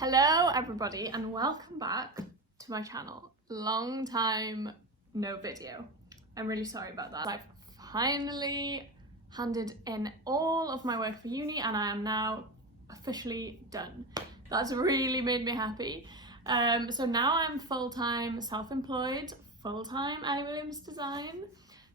Hello everybody and welcome back to my channel. Long time no video. I'm really sorry about that. I've finally handed in all of my work for uni and I am now officially done. That's really made me happy. So now I'm full-time self-employed, full-time Ellie Williams design.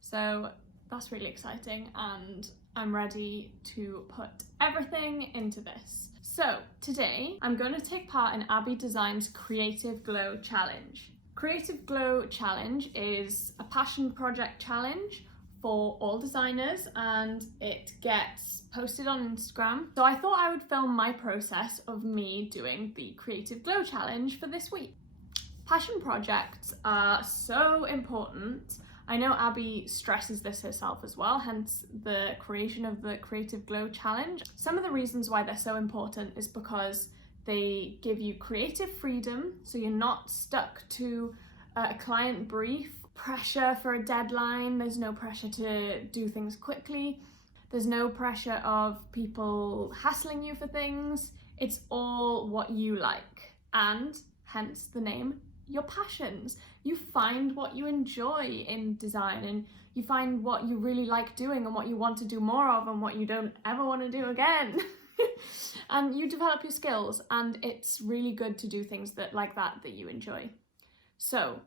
So that's really exciting and I'm ready to put everything into this. So today I'm going to take part in Abby Design's Creative Glow Challenge. Creative Glow Challenge is a passion project challenge for all designers and it gets posted on Instagram. So I thought I would film my process of me doing the Creative Glow Challenge for this week. Passion projects are so important. I know Abby stresses this herself as well, hence the creation of the Creative Glow Challenge. Some of the reasons why they're so important is because they give you creative freedom, so you're not stuck to a client brief, pressure for a deadline, there's no pressure to do things quickly, there's no pressure of people hassling you for things, it's all what you like, and hence the name, your passions. You find what you enjoy in design and you find what you really like doing and what you want to do more of and what you don't ever want to do again. And you develop your skills and it's really good to do things like that you enjoy. So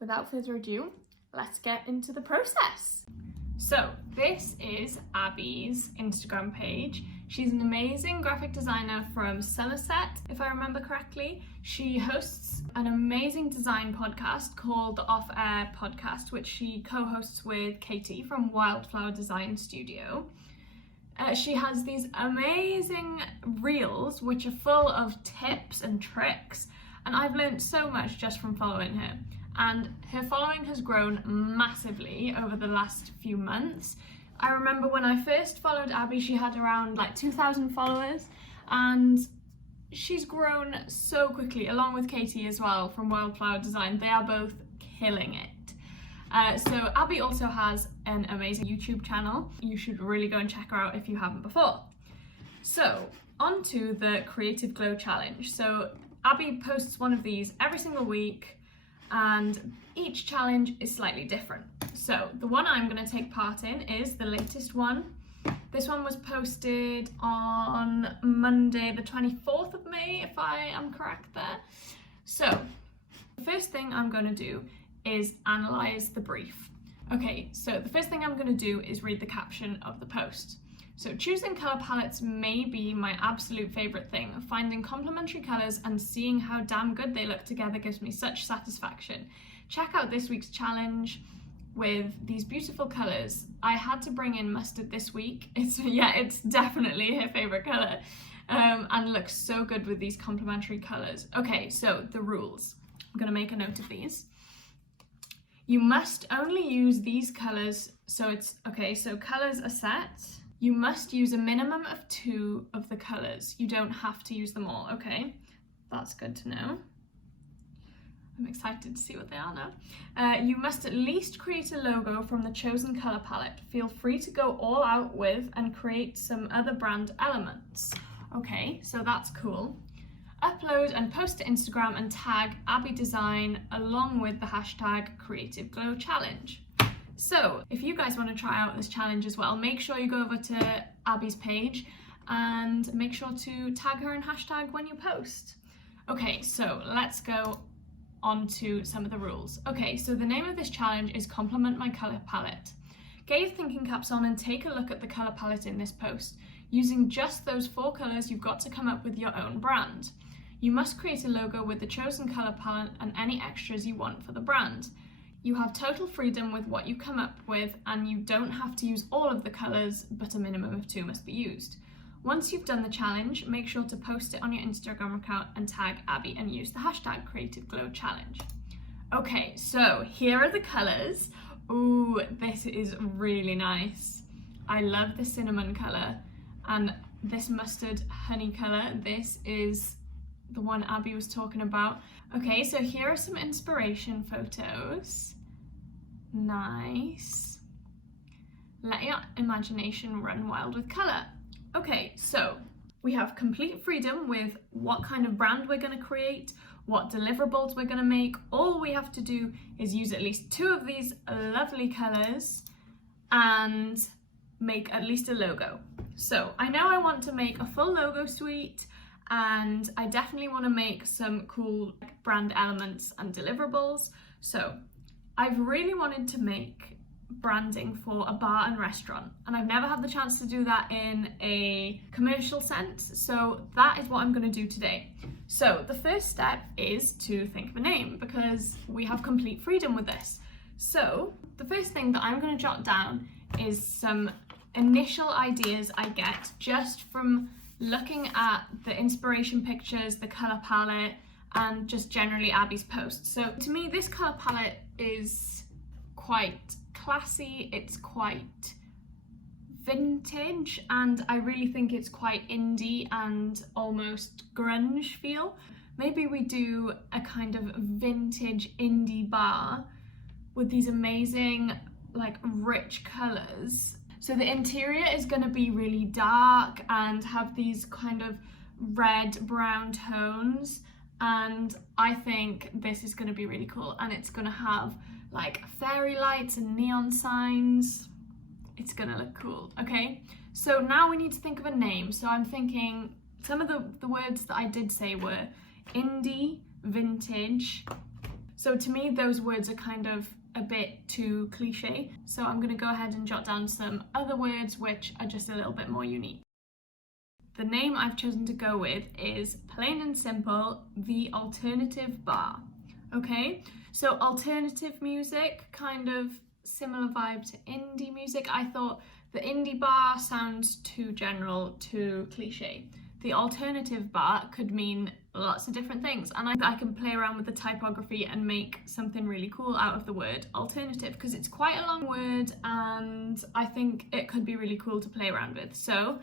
without further ado, let's get into the process. So this is Abby's Instagram page. She's an amazing graphic designer from Somerset, if I remember correctly. She hosts an amazing design podcast called the Off Air Podcast, which she co-hosts with Katie from Wildflower Design Studio. She has these amazing reels which are full of tips and tricks, and I've learned so much just from following her. And her following has grown massively over the last few months. I remember when I first followed Abby, she had around like 2,000 followers, and she's grown so quickly, along with Katie as well from Wildflower Design. They are both killing it. So Abby also has an amazing YouTube channel. You should really go and check her out if you haven't before. So on to the Creative Glow Challenge. So Abby posts one of these every single week, and each challenge is slightly different. So the one I'm going to take part in is the latest one. This one was posted on Monday the 24th of May, if I am correct there. So the first thing I'm going to do is analyze the brief. Okay, so the first thing I'm going to do is read the caption of the post. So choosing colour palettes may be my absolute favourite thing. Finding complementary colours and seeing how damn good they look together gives me such satisfaction. Check out this week's challenge with these beautiful colours. I had to bring in mustard this week. It's definitely her favourite colour, and looks so good with these complementary colours. Okay, so the rules. I'm going to make a note of these. You must only use these colours. So colours are set. You must use a minimum of 2 of the colours. You don't have to use them all, okay? That's good to know. I'm excited to see what they are now. You must at least create a logo from the chosen colour palette. Feel free to go all out with and create some other brand elements. Okay, so that's cool. Upload and post to Instagram and tag Abby Design along with the hashtag Creative Glow Challenge. So if you guys want to try out this challenge as well, make sure you go over to Abby's page and make sure to tag her in hashtag when you post. Okay, so let's go on to some of the rules. Okay, so the name of this challenge is Complement My Colour Palette. Get your thinking caps on and take a look at the colour palette in this post. Using just those 4 colours, you've got to come up with your own brand. You must create a logo with the chosen colour palette and any extras you want for the brand. You have total freedom with what you come up with and you don't have to use all of the colours, but a minimum of 2 must be used. Once you've done the challenge, make sure to post it on your Instagram account and tag Abby and use the hashtag Creative Glow Challenge. Okay, so here are the colours. Ooh, this is really nice. I love the cinnamon colour and this mustard honey colour. This is the one Abby was talking about. Okay, so here are some inspiration photos. Nice. Let your imagination run wild with colour. Okay, so We have complete freedom with what kind of brand we're going to create, what deliverables we're going to make. All we have to do is use at least 2 of these lovely colours and make at least a logo. So I know I want to make a full logo suite, and I definitely want to make some cool brand elements and deliverables. So I've really wanted to make branding for a bar and restaurant, and I've never had the chance to do that in a commercial sense, so that is what I'm going to do today. So the first step is to think of a name, because we have complete freedom with this. So the first thing that I'm going to jot down is some initial ideas I get just from looking at the inspiration pictures, the colour palette, and just generally Abby's posts. So to me, this colour palette is quite classy, it's quite vintage, and I really think it's quite indie and almost grunge feel. Maybe we do a kind of vintage indie bar with these amazing like rich colours. So the interior is going to be really dark and have these kind of red brown tones, and I think this is going to be really cool, and it's going to have like fairy lights and neon signs. It's gonna look cool. Okay, so now we need to think of a name. So I'm thinking some of the words that I did say were indie, vintage. So to me those words are kind of a bit too cliche, so I'm gonna go ahead and jot down some other words which are just a little bit more unique. The name I've chosen to go with is plain and simple, The Alternative Bar. Okay, so alternative music, kind of similar vibe to indie music. I thought the indie bar sounds too general, too cliche. The alternative bar could mean lots of different things, and I can play around with the typography and make something really cool out of the word alternative, because it's quite a long word and I think it could be really cool to play around with. So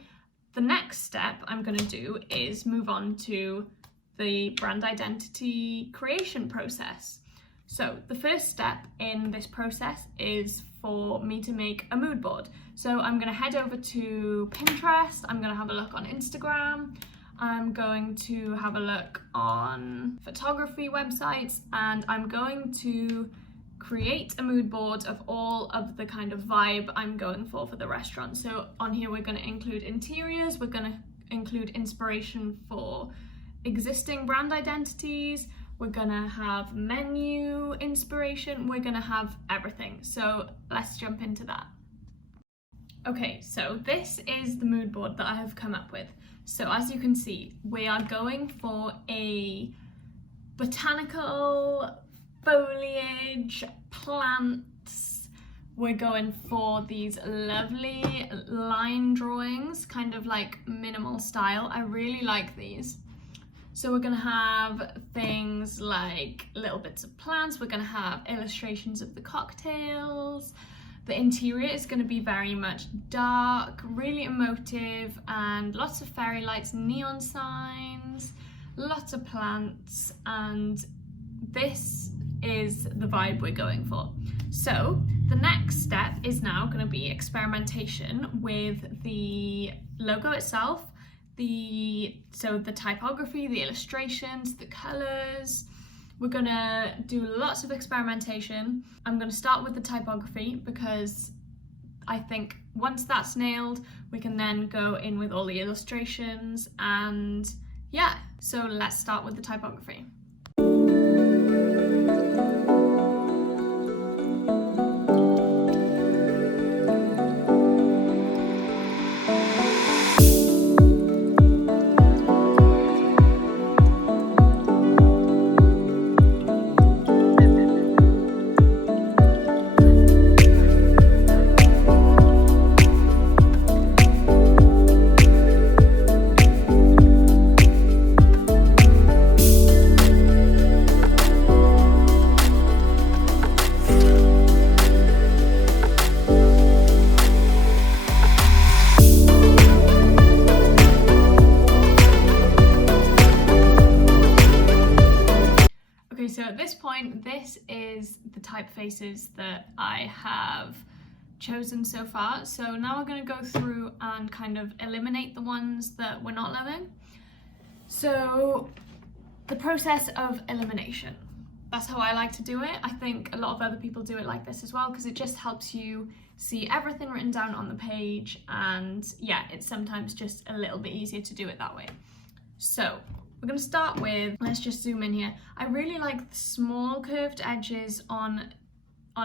the next step I'm going to do is move on to the brand identity creation process. So the first step in this process is for me to make a mood board. So I'm going to head over to Pinterest, I'm going to have a look on Instagram, I'm going to have a look on photography websites, and I'm going to create a mood board of all of the kind of vibe I'm going for the restaurant. So on here we're going to include interiors, we're going to include inspiration for existing brand identities, we're gonna have menu inspiration, we're gonna have everything. So let's jump into that. Okay, so this is the mood board that I have come up with. So as you can see, we are going for a botanical foliage, plants. We're going for these lovely line drawings, kind of like minimal style. I really like these. So we're going to have things like little bits of plants, we're going to have illustrations of the cocktails. The interior is going to be very much dark, really emotive, and lots of fairy lights, neon signs, lots of plants, and this is the vibe we're going for. So the next step is now going to be experimentation with the logo itself. The typography, the illustrations, the colors. We're gonna do lots of experimentation. I'm gonna start with the typography because I think once that's nailed, we can then go in with all the illustrations, and yeah, so let's start with the typography. So at this point, this is the typefaces that I have chosen so far. So now we're going to go through and kind of eliminate the ones that we're not loving. So the process of elimination. That's how I like to do it. I think a lot of other people do it like this as well, because it just helps you see everything written down on the page, and yeah, it's sometimes just a little bit easier to do it that way. So we're going to start with, let's just zoom in here. I really like the small curved edges on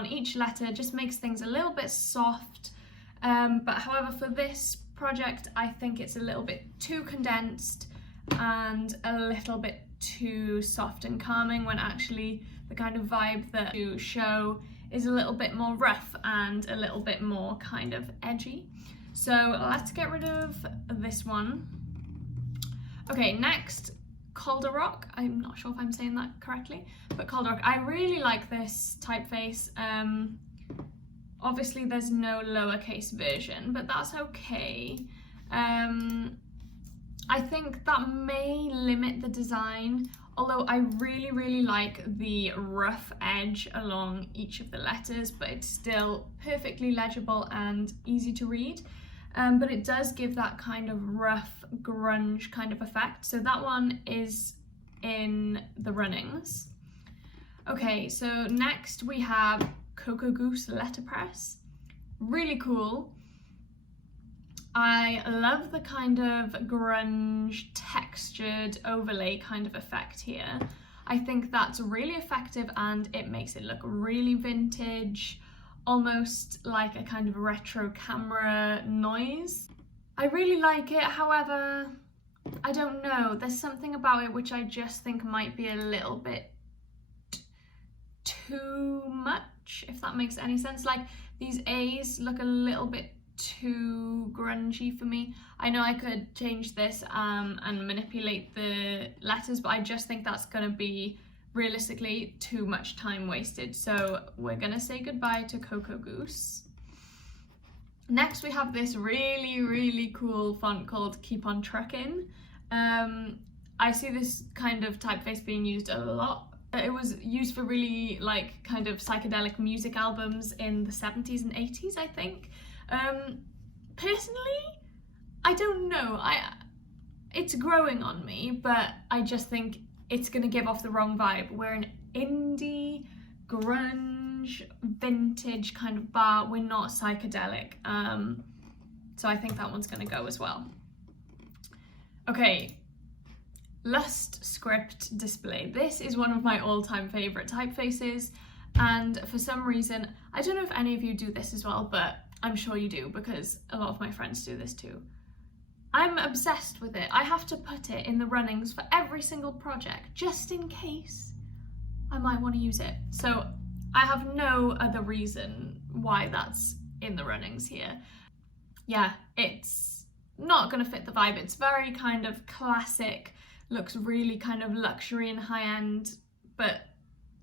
each letter, just makes things a little bit soft, but however for this project I think it's a little bit too condensed and a little bit too soft and calming, when actually the kind of vibe that you show is a little bit more rough and a little bit more kind of edgy. So let's get rid of this one. Okay, next, Calder Rock. I'm not sure if I'm saying that correctly, but Calder Rock. I really like this typeface. Obviously there's no lowercase version, but that's okay. I think that may limit the design, although I really like the rough edge along each of the letters, but it's still perfectly legible and easy to read. But it does give that kind of rough grunge kind of effect. So that one is in the runnings. Okay, so next we have Cocoa Goose letterpress. Really cool. I love the kind of grunge textured overlay kind of effect here. I think that's really effective and it makes it look really vintage, almost like a kind of retro camera noise. I really like it, however, I don't know, there's something about it which I just think might be a little bit too much, if that makes any sense. Like, these A's look a little bit too grungy for me. I know I could change this and manipulate the letters, but I just think that's gonna be realistically too much time wasted. So we're gonna say goodbye to Cocoa Goose. Next we have this really cool font called Keep On Truckin'. I see this kind of typeface being used a lot. It was used for really like kind of psychedelic music albums in the 70s and 80s, I think. Personally, I don't know, it's growing on me, but I just think it's gonna give off the wrong vibe. We're an indie, grunge, vintage kind of bar, we're not psychedelic, so I think that one's gonna go as well. Okay, Lust Script Display. This is one of my all-time favourite typefaces, and for some reason, I don't know if any of you do this as well, but I'm sure you do, because a lot of my friends do this too. I'm obsessed with it. I have to put it in the runnings for every single project, just in case I might want to use it. So I have no other reason why that's in the runnings here. Yeah, it's not gonna fit the vibe. It's very kind of classic, looks really kind of luxury and high-end, but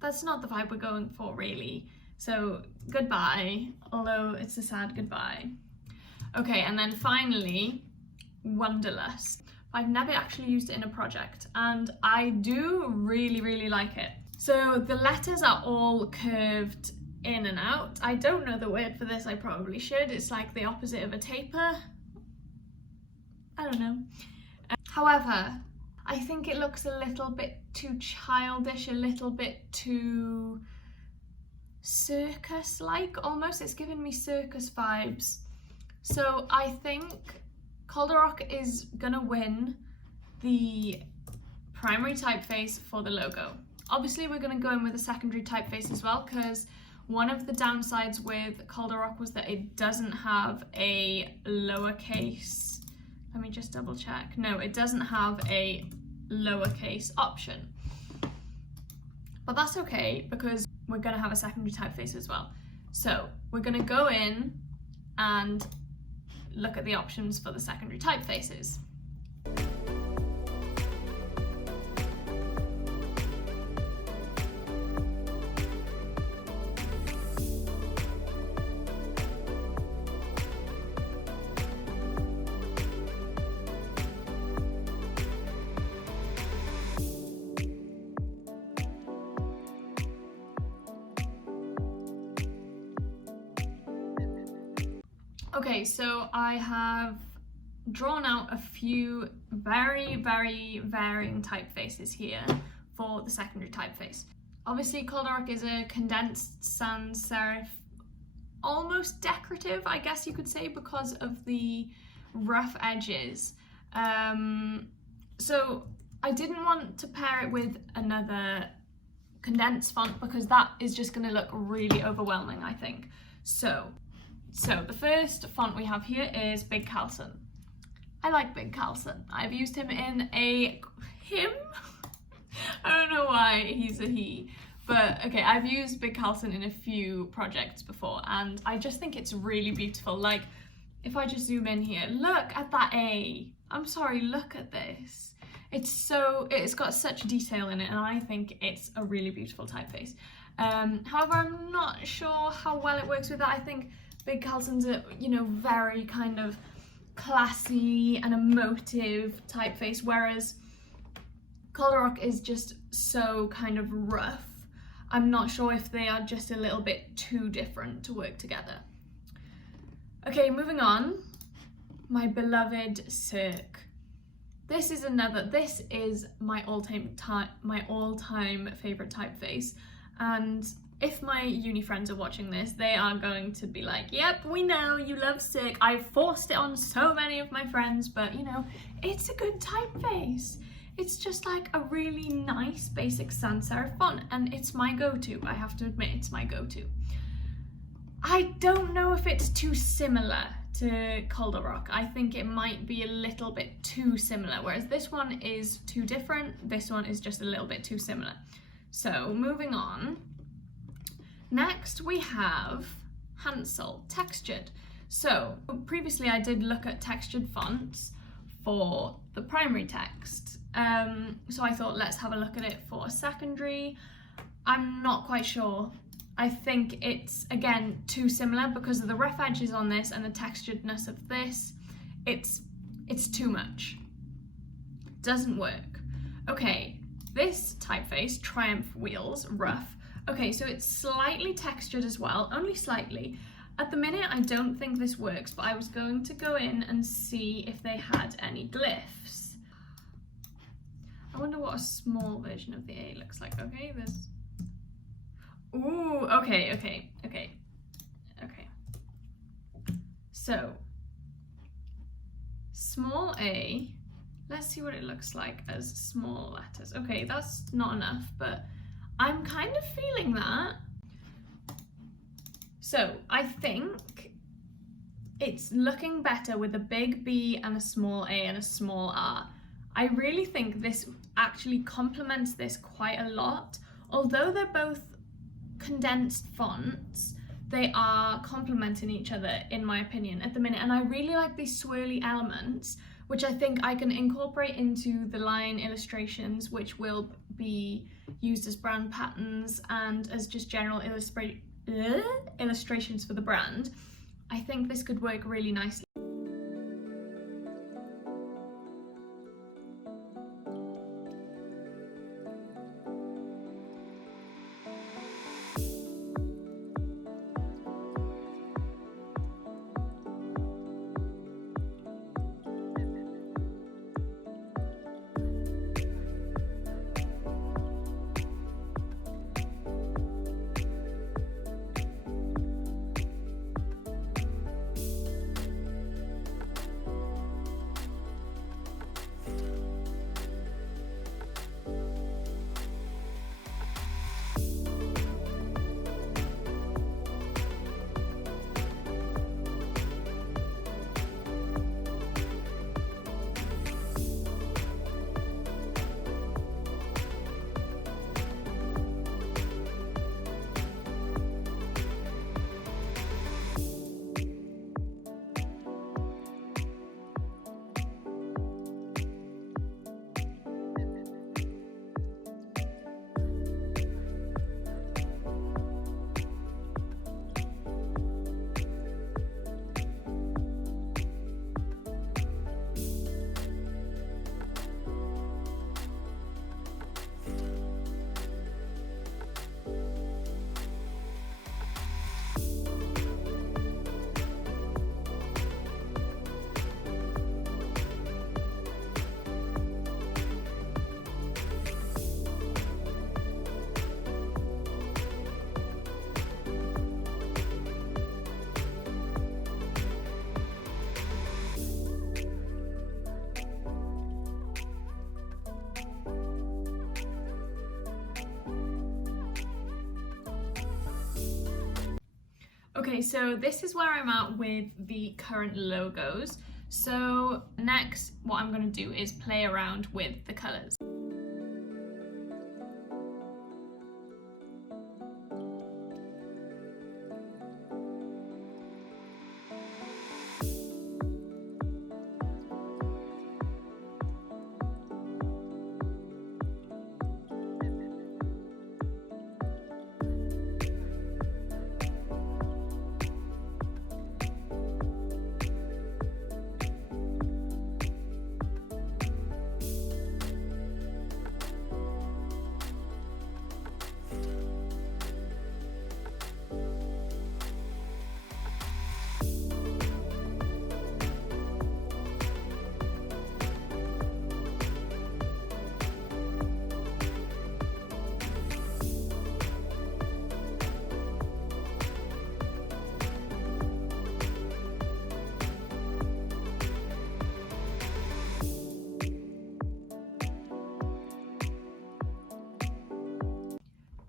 that's not the vibe we're going for really. So goodbye, although it's a sad goodbye. Okay, and then finally, Wanderlust. I've never actually used it in a project, and I do really like it. So the letters are all curved in and out. I don't know the word for this, I probably should. It's like the opposite of a taper. I don't know. However, I think it looks a little bit too childish, a little bit too circus-like almost. It's giving me circus vibes. So I think Calder Rock is gonna win the primary typeface for the logo. Obviously we're gonna go in with a secondary typeface as well, because one of the downsides with Calder Rock was that it doesn't have a lowercase, let me just double check. No, it doesn't have a lowercase option. But that's okay, because we're gonna have a secondary typeface as well. So we're gonna go in and look at the options for the secondary typefaces. Okay, so I have drawn out a few very varying typefaces here for the secondary typeface. Obviously Calderac is a condensed sans serif, almost decorative, I guess you could say, because of the rough edges. So I didn't want to pair it with another condensed font because that is just going to look really overwhelming, I think. So the first font we have here is Big Carlson. I like Big Carlson. I've used him in him? I don't know why he's a he, but okay, I've used Big Carlson in a few projects before and I just think it's really beautiful. Like, if I just zoom in here, look at that A. I'm sorry, look at this. It's got such detail in it and I think it's a really beautiful typeface. However, I'm not sure how well it works with that. I think Big Carlson's a, very kind of classy and emotive typeface, whereas Calderac is just so kind of rough. I'm not sure if they are just a little bit too different to work together. Okay, moving on. My beloved Cirque. This is my all-time favorite typeface, and if my uni friends are watching this, they are going to be like, yep, we know you love Cirque. I've forced it on so many of my friends, but it's a good typeface. It's just like a really nice basic sans serif font, and it's my go-to. I have to admit, it's my go-to. I don't know if it's too similar to Calderac. I think it might be a little bit too similar, whereas this one is too different. This one is just a little bit too similar. So moving on. Next we have Hansel, textured. So previously I did look at textured fonts for the primary text. So I thought, let's have a look at it for secondary. I'm not quite sure. I think it's, again, too similar because of the rough edges on this and the texturedness of this. It's too much. Doesn't work. Okay, this typeface, Triumph Wheels, rough. Okay, so it's slightly textured as well, only slightly. At the minute, I don't think this works, but I was going to go in and see if they had any glyphs. I wonder what a small version of the A looks like. Okay, there's... Ooh, okay. So, small A, let's see what it looks like as small letters. Okay, that's not enough, but I'm kind of feeling that. So, I think it's looking better with a big B and a small A and a small R. I really think this actually complements this quite a lot. Although they're both condensed fonts, they are complementing each other, in my opinion, at the minute, and I really like these swirly elements, which I think I can incorporate into the line illustrations, which will be used as brand patterns and as just general illustrations for the brand. I think this could work really nicely. Okay, so this is where I'm at with the current logos. So next, what I'm going to do is play around with the colours.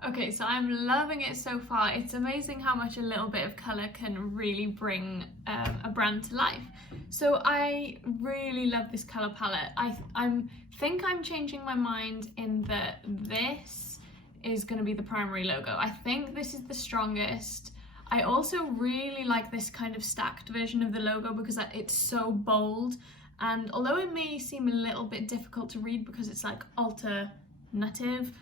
Okay, so I'm loving it so far. It's amazing how much a little bit of colour can really bring a brand to life. So I really love this colour palette. I think I'm changing my mind in that this is going to be the primary logo. I think this is the strongest. I also really like this kind of stacked version of the logo because it's so bold, and although it may seem a little bit difficult to read because it's like alternative,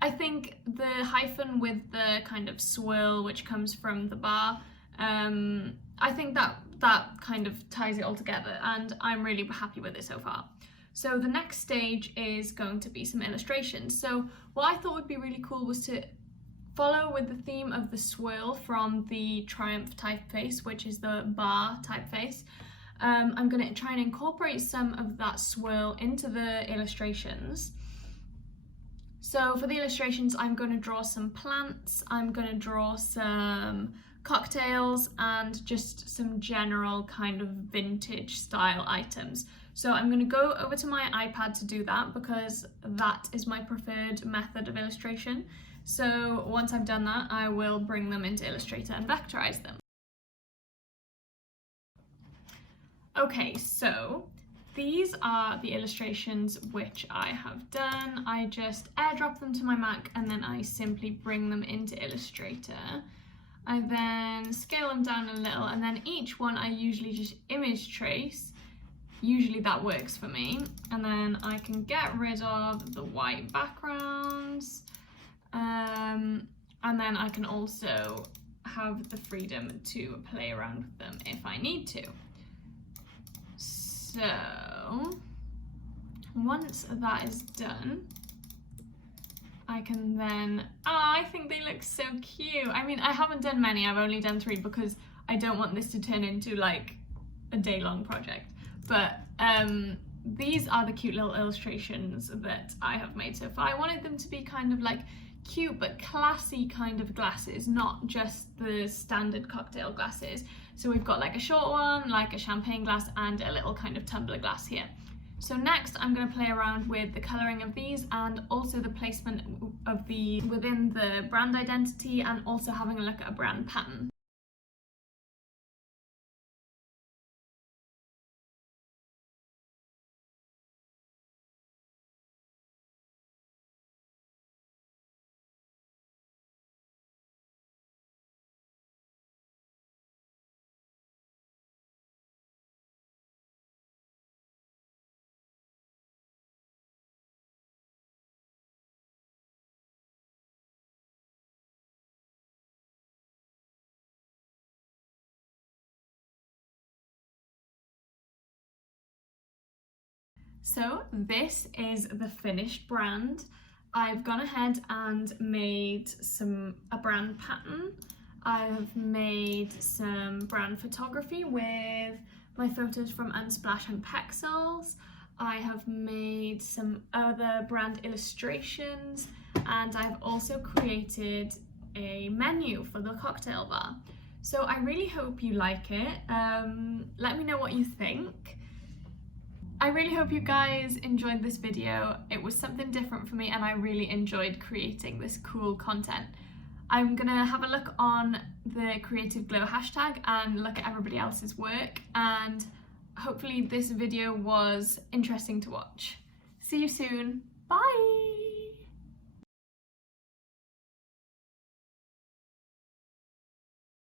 I think the hyphen with the kind of swirl which comes from the bar, I think that kind of ties it all together, and I'm really happy with it so far. So the next stage is going to be some illustrations. So what I thought would be really cool was to follow with the theme of the swirl from the Triumph typeface, which is the bar typeface. I'm going to try and incorporate some of that swirl into the illustrations. So for the illustrations, I'm going to draw some plants, I'm going to draw some cocktails, and just some general kind of vintage style items. So I'm going to go over to my iPad to do that because that is my preferred method of illustration. So once I've done that, I will bring them into Illustrator and vectorize them. Okay, so these are the illustrations which I have done. I just airdrop them to my Mac and then I simply bring them into Illustrator. I then scale them down a little, and then each one I usually just image trace. Usually that works for me. And then I can get rid of the white backgrounds. And then I can also have the freedom to play around with them if I need to. So once that is done, I can then, I think they look so cute. I mean, I haven't done many, I've only done 3 because I don't want this to turn into like a day-long project. But these are the cute little illustrations that I have made so far. I wanted them to be kind of like cute but classy kind of glasses, not just the standard cocktail glasses. So we've got like a short one, like a champagne glass, and a little kind of tumbler glass here. So next I'm going to play around with the colouring of these and also the placement of the within the brand identity, and also having a look at a brand pattern. So this is the finished brand. I've gone ahead and made a brand pattern. I've made some brand photography with my photos from Unsplash and Pexels. I have made some other brand illustrations, and I've also created a menu for the cocktail bar. So I really hope you like it. Let me know what you think. I really hope you guys enjoyed this video. It was something different for me and I really enjoyed creating this cool content. I'm gonna have a look on the Creative Glow hashtag and look at everybody else's work, and hopefully this video was interesting to watch. See you soon. Bye!